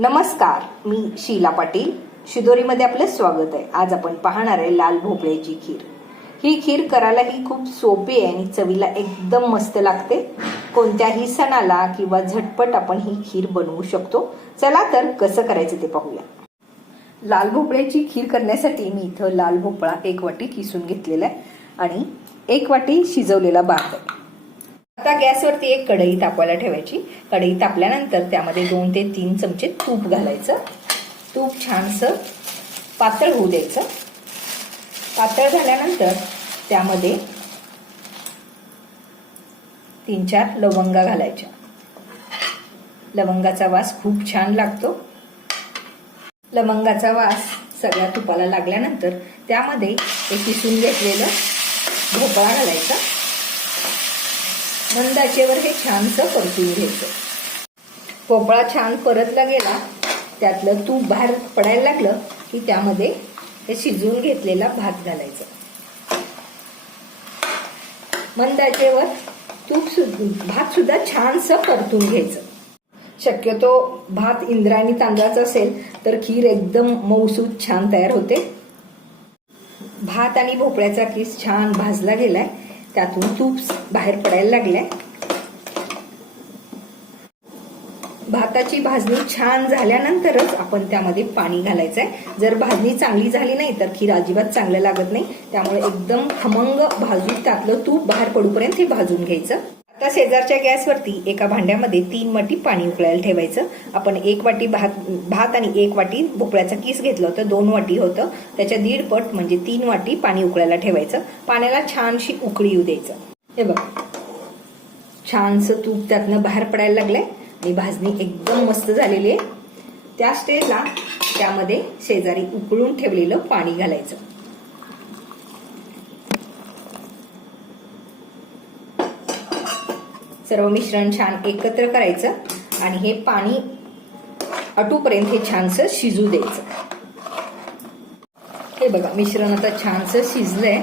नमस्कार, मी शीला पाटील. शिदोरीमध्ये आपलं स्वागत आहे. आज आपण पाहणार आहे लाल भोपळ्याची खीर. ही खीर करायला ही खूप सोपी आहे आणि चवीला एकदम मस्त लागते. कोणत्याही सणाला किंवा झटपट आपण ही खीर बनवू शकतो. चला तर कसं करायचं ते पाहूया. लाल भोपळ्याची खीर करण्यासाठी मी इथं लाल भोपळा 1 वाटी किसून घेतलेला आहे आणि 1 वाटी शिजवलेला भात आहे. आता गॅसवरती एक कढई तापवायला ठेवायची. कढई तापल्यानंतर त्यामध्ये 2 ते 3 चमचे तूप घालायचं. तूप छानसं पातळ होऊ द्यायचं. पातळ झाल्यानंतर त्यामध्ये 3-4 लवंगा घालायच्या. लवंगाचा वास खूप छान लागतो. लवंगाचा वास सगळ्या तुपाला लागल्यानंतर त्यामध्ये एक किसून घेतलेलं भोपळा घालायचा. मंद आचेवर हे छानसं परतून घ्यायचं. भोपळा छान परतला गेला, त्यातलं तूप बाहेर पडायला लागलं की त्यामध्ये हे शिजवून घेतलेला भात घालायचं. मंद आचेवर भात सुद्धा छानसं परतून घ्यायचं. शक्यतो भात इंद्रायणी तांदळाचा असेल तर खीर एकदम मऊसूत छान तयार होते. भात आणि भोपळ्याचा किस छान भाजला गेलाय. त्यातून तूप बाहेर पडायला लागलाय. भाताची भाजणी छान झाल्यानंतरच आपण त्यामध्ये पाणी घालायचंय. जर भाजणी चांगली झाली नाही तर खीर अजिबात चांगलं लागत नाही. त्यामुळे एकदम खमंग भाजून त्यातलं तूप बाहेर पडूपर्यंत हे भाजून घ्यायचं. आता शेजारच्या गॅसवरती एका भांड्यामध्ये 3 वाटी पाणी उकळायला ठेवायचं. आपण 1 वाटी भात आणि 1 वाटी भोपळ्याचा किस घेतलं होतं. 2 वाटी होतं. त्याच्या 1.5 पट म्हणजे 3 वाटी पाणी उकळायला ठेवायचं. पाण्याला छानशी उकळी येऊ द्यायचं. हे बघा, छानसं तूप त्यातनं बाहेर पडायला लागलंय आणि भाजणी एकदम मस्त झालेली आहे. त्या स्टेजला त्यामध्ये शेजारी उकळून ठेवलेलं पाणी घालायचं. सर्व मिश्रण छान एकत्र करायचं आणि हे पाणी आटूपर्यंत हे छानसं शिजू द्यायचं. हे बघा, मिश्रण आता छानसं शिजलंय.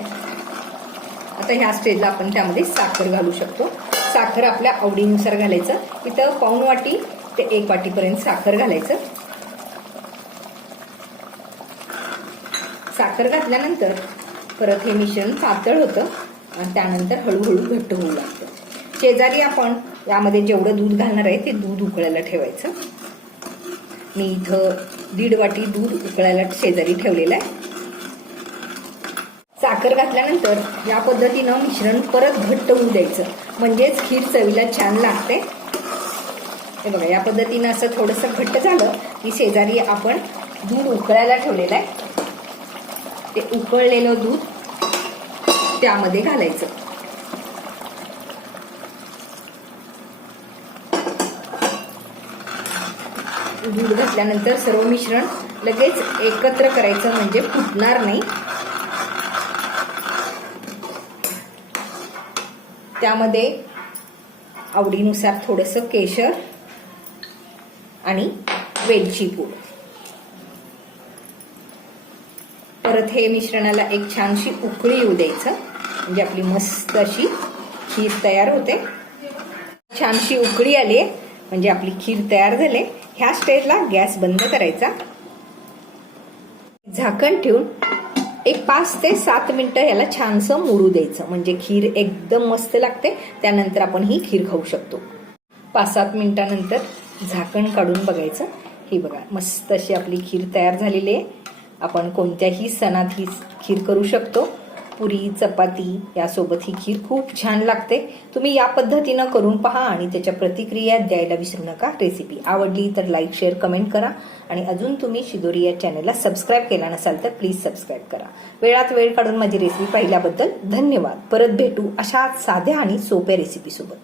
आता ह्या स्टेजला आपण त्यामध्ये साखर घालू शकतो. साखर आपल्या आवडीनुसार घालायचं. इथं पाऊण वाटी ते 1 वाटीपर्यंत साखर घालायचं. साखर घातल्यानंतर परत हे मिश्रण पातळ होतं आणि त्यानंतर हळूहळू घट्ट होऊ लागतं. शेजारी आपण यामध्ये जेवढं दूध घालणार आहे ते दूध उकळायला ठेवायचं. मी इथं 1.5 वाटी दूध उकळायला शेजारी ठेवलेलं आहे. साखर घातल्यानंतर या पद्धतीनं मिश्रण परत घट्ट होऊ द्यायचं, म्हणजेच खीर चवीला छान लागते. हे बघा, या पद्धतीनं असं थोडंसं घट्ट झालं की शेजारी आपण दूध उकळायला ठेवलेलं आहे. ते उकळलेलं दूध त्यामध्ये घालायचं. दूध घातल्यानंतर सर्व मिश्रण लगेच एकत्र करायचं, म्हणजे फुटणार नाही. त्यामध्ये आवडीनुसार थोडंसं केशर आणि वेलची पूड. परत हे मिश्रणाला एक छानशी उकळी येऊ द्यायचं, म्हणजे आपली मस्त अशी खीर तयार होते. छानशी उकळी आली म्हणजे आपली खीर तयार झाली. ह्या स्टेजला गॅस बंद करायचा. झाकण ठेवून एक 5 ते 7 मिनिटं याला छानसं मुरू द्यायचं, म्हणजे खीर एकदम मस्त लागते. त्यानंतर आपण ही खीर खाऊ शकतो. 5-7 मिनिटानंतर झाकण काढून बघायचं. ही बघा, मस्त अशी आपली खीर तयार झालेली आहे. आपण कोणत्याही सणात ही खीर करू शकतो. पुरी, चपाती यासोबत ही खीर खूप छान लागते. तुम्ही या पद्धतीनं करून पहा आणि त्याच्या प्रतिक्रिया द्यायला विसरू नका. रेसिपी आवडली तर लाईक, शेअर, कमेंट करा आणि अजून तुम्ही शिदोरी या चॅनलला सबस्क्राईब केला नसाल तर प्लीज सबस्क्राईब करा. वेळात वेळ काढून माझी रेसिपी पाहिल्याबद्दल धन्यवाद. परत भेटू अशाच साध्या आणि सोप्या रेसिपी सोबत.